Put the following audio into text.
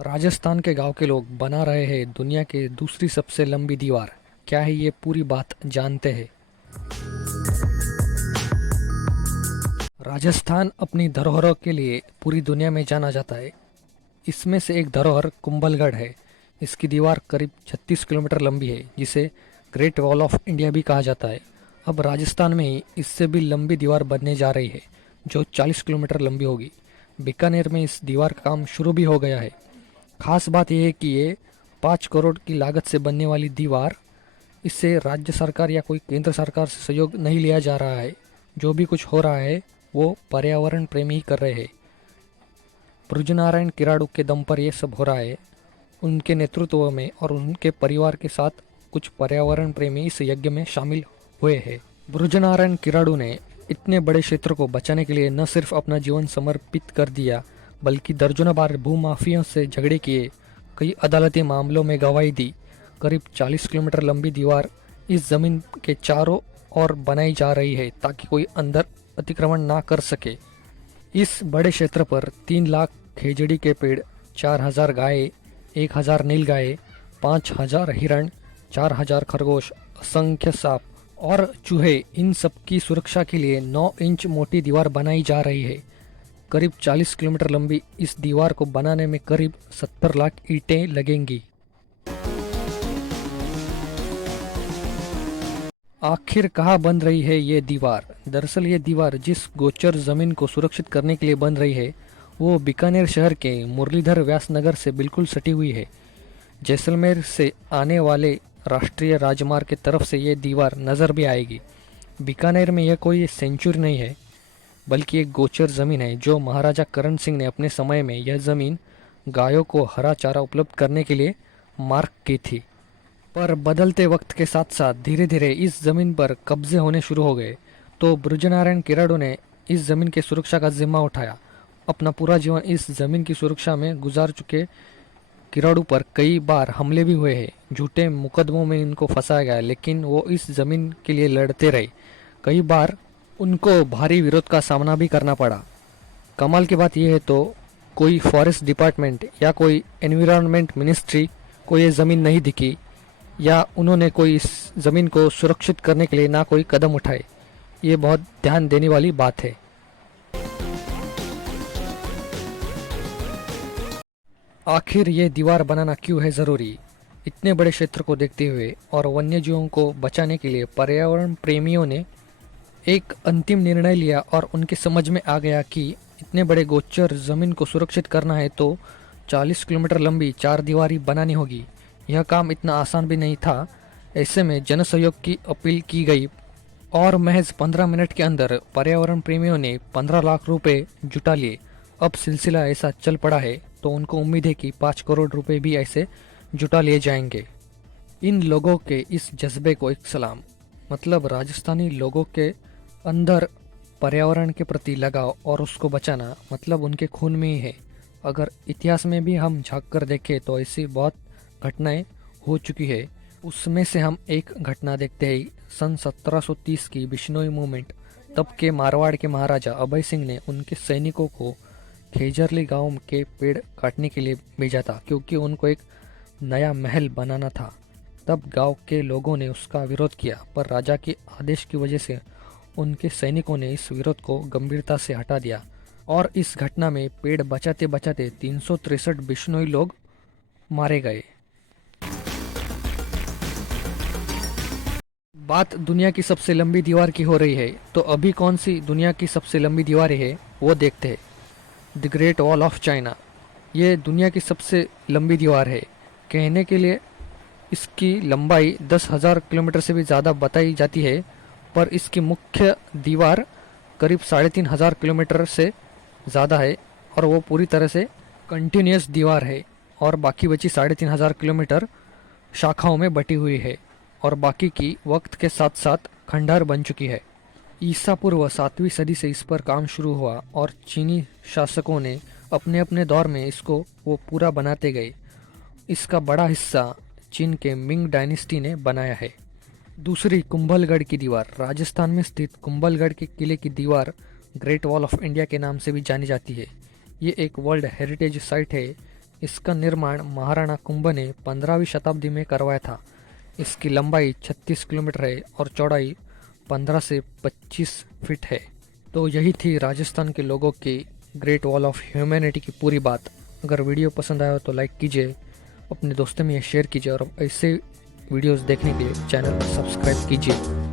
राजस्थान के गांव के लोग बना रहे हैं दुनिया की दूसरी सबसे लंबी दीवार। क्या है ये पूरी बात जानते हैं। राजस्थान अपनी धरोहरों के लिए पूरी दुनिया में जाना जाता है। इसमें से एक धरोहर कुंभलगढ़ है। इसकी दीवार करीब 36 किलोमीटर लंबी है, जिसे ग्रेट वॉल ऑफ इंडिया भी कहा जाता है। अब राजस्थान में ही इससे भी लंबी दीवार बनने जा रही है, जो 40 किलोमीटर लंबी होगी। बीकानेर में इस दीवार का काम शुरू भी हो गया है। खास बात यह है कि ये 5 करोड़ की लागत से बनने वाली दीवार, इससे राज्य सरकार या कोई केंद्र सरकार से सहयोग नहीं लिया जा रहा है। जो भी कुछ हो रहा है वो पर्यावरण प्रेमी ही कर रहे हैं। बृजनारायण किराड़ू के दम पर यह सब हो रहा है। उनके नेतृत्व में और उनके परिवार के साथ कुछ पर्यावरण प्रेमी इस यज्ञ में शामिल हुए हैं। बृजनारायण किराड़ू ने इतने बड़े क्षेत्र को बचाने के लिए न सिर्फ अपना जीवन समर्पित कर दिया, बल्कि दर्जनों बार भूमाफियों से झगड़े किए, कई अदालती मामलों में गवाही दी। करीब 40 किलोमीटर लंबी दीवार इस जमीन के चारों ओर बनाई जा रही है ताकि कोई अंदर अतिक्रमण ना कर सके। इस बड़े क्षेत्र पर 3 लाख खेजड़ी के पेड़, 4,000 गायें, 1,000 नीलगाय, 5,000 हिरण, 4,000 खरगोश, असंख्य सांप और चूहे, इन सब की सुरक्षा के लिए 9 इंच मोटी दीवार बनाई जा रही है। करीब 40 किलोमीटर लंबी इस दीवार को बनाने में करीब 70 लाख ईंटें लगेंगी। आखिर कहाँ बन रही है ये दीवार? दरअसल ये दीवार जिस गोचर जमीन को सुरक्षित करने के लिए बन रही है, वो बीकानेर शहर के मुरलीधर व्यासनगर से बिल्कुल सटी हुई है। जैसलमेर से आने वाले राष्ट्रीय राजमार्ग की तरफ से ये दीवार नज़र भी आएगी। बीकानेर में यह कोई सेंचुरी नहीं है, बल्कि एक गोचर ज़मीन है जो महाराजा करण सिंह ने अपने समय में यह ज़मीन गायों को हरा चारा उपलब्ध करने के लिए मार्क की थी। पर बदलते वक्त के साथ साथ धीरे धीरे इस ज़मीन पर कब्जे होने शुरू हो गए, तो बृजनारायण किराड़ू ने इस ज़मीन की सुरक्षा का जिम्मा उठाया। अपना पूरा जीवन इस ज़मीन की सुरक्षा में गुजार चुके किराड़ू पर कई बार हमले भी हुए हैं। झूठे मुकदमों में इनको फंसाया गया, लेकिन वो इस ज़मीन के लिए लड़ते रहे। कई बार उनको भारी विरोध का सामना भी करना पड़ा। कमाल की बात यह है तो कोई फॉरेस्ट डिपार्टमेंट या कोई एनवायरनमेंट मिनिस्ट्री को ये ज़मीन नहीं दिखी, या उन्होंने कोई इस ज़मीन को सुरक्षित करने के लिए ना कोई कदम उठाए। ये बहुत ध्यान देने वाली बात है। आखिर ये दीवार बनाना क्यों है ज़रूरी? इतने बड़े क्षेत्र को देखते हुए और वन्य जीवों को बचाने के लिए पर्यावरण प्रेमियों ने एक अंतिम निर्णय लिया और उनके समझ में आ गया कि इतने बड़े गोचर ज़मीन को सुरक्षित करना है तो 40 किलोमीटर लंबी 4 दीवारी बनानी होगी। यह काम इतना आसान भी नहीं था। ऐसे में जन सहयोग की अपील की गई और महज 15 मिनट के अंदर पर्यावरण प्रेमियों ने 15 लाख रुपए जुटा लिए। अब सिलसिला ऐसा चल पड़ा है तो उनको उम्मीद है कि 5 करोड़ रुपए भी ऐसे जुटा लिए जाएंगे। इन लोगों के इस जज्बे को एक सलाम। मतलब राजस्थानी लोगों के अंदर पर्यावरण के प्रति लगाव और उसको बचाना मतलब उनके खून में ही है। अगर इतिहास में भी हम झांक कर देखें तो ऐसी बहुत घटनाएं हो चुकी है। उसमें से हम एक घटना देखते हैं, सन 1730 की बिश्नोई मूवमेंट। तब के मारवाड़ के महाराजा अभय सिंह ने उनके सैनिकों को खेजरली गांव के पेड़ काटने के लिए भेजा था, क्योंकि उनको एक नया महल बनाना था। तब गांव के लोगों ने उसका विरोध किया, पर राजा के आदेश की वजह से उनके सैनिकों ने इस विरोध को गंभीरता से हटा दिया और इस घटना में पेड़ बचाते बचाते 363 बिश्नोई लोग मारे गए। बात दुनिया की सबसे लंबी दीवार की हो रही है, तो अभी कौन सी दुनिया की सबसे लंबी दीवारें है वो देखते हैं। The great wall of China, ये दुनिया की सबसे लंबी दीवार है। कहने के लिए इसकी लंबाई 10,000 किलोमीटर से भी ज़्यादा बताई जाती है, पर इसकी मुख्य दीवार करीब 3,500 किलोमीटर से ज़्यादा है और वो पूरी तरह से कंटिन्यूस दीवार है। और बाकी बची 3,500 किलोमीटर शाखाओं में बटी हुई है और बाकी की वक्त के साथ साथ खंडहर बन चुकी है। ईसा पूर्व 7वीं सदी से इस पर काम शुरू हुआ और चीनी शासकों ने अपने अपने दौर में इसको वो पूरा बनाते गए। इसका बड़ा हिस्सा चीन के मिंग डायनेस्टी ने बनाया है। दूसरी, कुंभलगढ़ की दीवार। राजस्थान में स्थित कुंभलगढ़ के किले की दीवार ग्रेट वॉल ऑफ इंडिया के नाम से भी जानी जाती है। ये एक वर्ल्ड हेरिटेज साइट है इसका निर्माण महाराणा कुंभ ने 15वीं शताब्दी में करवाया था। इसकी लंबाई 36 किलोमीटर है और चौड़ाई 15 से 25 फीट है। तो यही थी राजस्थान के लोगों की ग्रेट वॉल ऑफ ह्यूमैनिटी की पूरी बात। अगर वीडियो पसंद आया हो तो लाइक कीजिए, अपने दोस्तों में शेयर कीजिए और ऐसे वीडियोस देखने के लिए चैनल को सब्सक्राइब कीजिए।